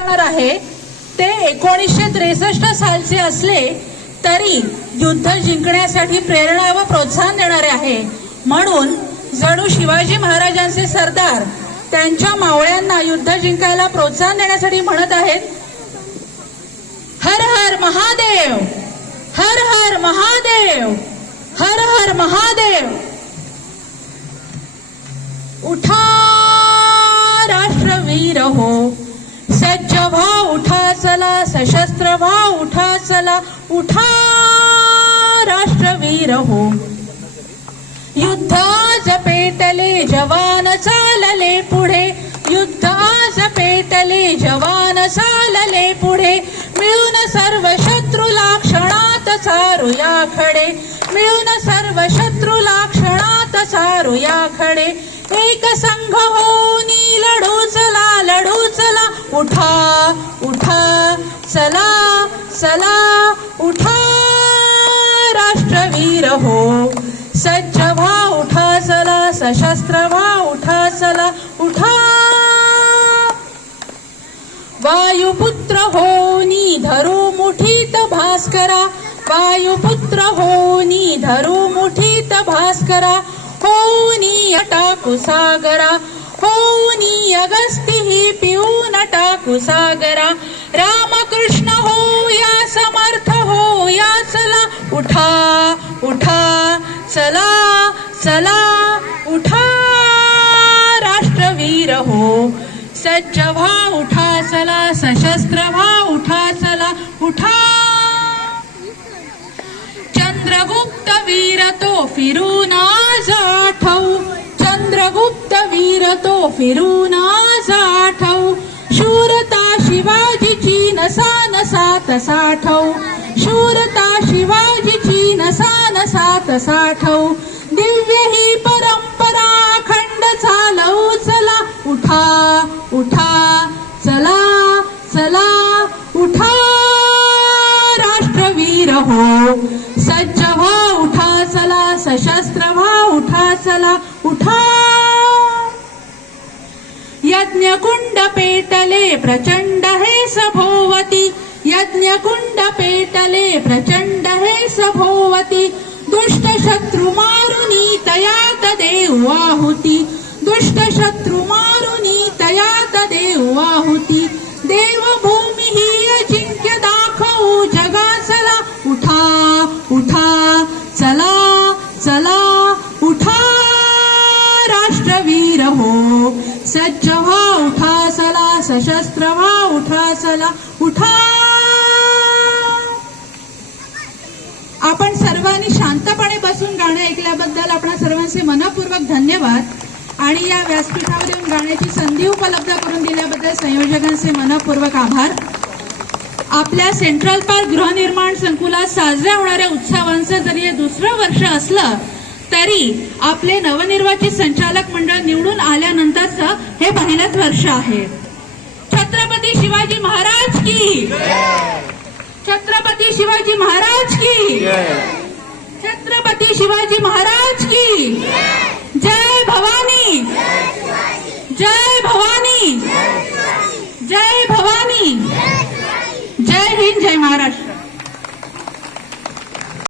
करणार आहे. ते एकोणीसशे त्रेसष्ट सालचे असले तरी युद्ध जिंकण्यासाठी प्रेरणा व प्रोत्साहन देणारे आहे. म्हणून जणू शिवाजी महाराजांचे सरदार त्यांच्या मावळ्यांना युद्ध जिंकायला प्रोत्साहन देण्यासाठी म्हणत आहेत. हर हर महादेव हर हर महादेव हर हर महादेव. उठा सशस्त्र व्हा उठा चला उठा राष्ट्रवीर हो. युद्ध आज पेटले जवान चालले पुढे. युद्ध आज पेटले जवान चालले पुढे. मिळून सर्व शत्रूला क्षणात चारूया खडे. मिळून सर्व शत्रूला क्षणात चारूया खडे. एक संघ होनी लढू चला लढू चला. उठा उठा. चला चला उठा राष्ट्रवीर हो. सज्ज व्हा उठा चला सशस्त्र व्हा उठा चला उठा. वायुपुत्र होनी धरू मुठीत भास्करा. वायुपुत्र होनी धरू मुठीत भास्करा. होनी टाकू सागरा. अगस्ती पिऊन टाकू सागरा. रामकृष्ण हो या समर्थ हो या चला उठा उठा चला चला उठा राष्ट्रवीर हो. सज्ज व्हा उठा चला सशस्त्र व्हा उठा चला उठा. चंद्रगुप्त वीर तो फिरून वीर तो फिरून साठव शूरता शिवाजीची नसा नसा साठवू शूरता शिवाजीची नसा नसा साठवू दिव्य ही परंपरा खंड चालव. चला उठा उठा. चला चला उठा. राष्ट्रवीर हो. सज्ज व्हा उठा चला. सशस्त्र व्हा उठा चला. उठा. यज्ञकुंड पेटले प्रचंड हे सभोवती। यज्ञकुंड पेटले प्रचंड हे सभोवती। दुष्ट शत्रू मारुनी तयात देव आहुती। दुष्ट शत्रू मारुनी तयात देव आहुती। देवभूमी ही अजिंक्य दाखवू जगा चला उठा उठा चला चला वीर हो सज्ज व्हा उठा चला सशस्त्र व्हा उठा चला उठा। आपण सर्वांनी शांतपणे बसून गाणं ऐकल्याबद्दल आपण सर्वांचे मनपूर्वक धन्यवाद. आणि या व्यासपीठावर येऊन गाण्याची संधी उपलब्ध करून दिल्याबद्दल संयोजकांचे मनपूर्वक आभार. आपल्या सेंट्रल पार्क गृहनिर्माण संकुलात साजऱ्या होणाऱ्या उत्सवांचं जरी हे दुसरं वर्ष असलं तरी आपले नवनिर्वाचित संचालक मंडळ निवडून आल्यानंतरचं हे पहिलंच वर्ष आहे. छत्रपती शिवाजी महाराज की! छत्रपती शिवाजी महाराज की! छत्रपती शिवाजी महाराज की! जय भवानी! जय भवानी! जय भवानी! जय हिंद जय महाराष्ट्र!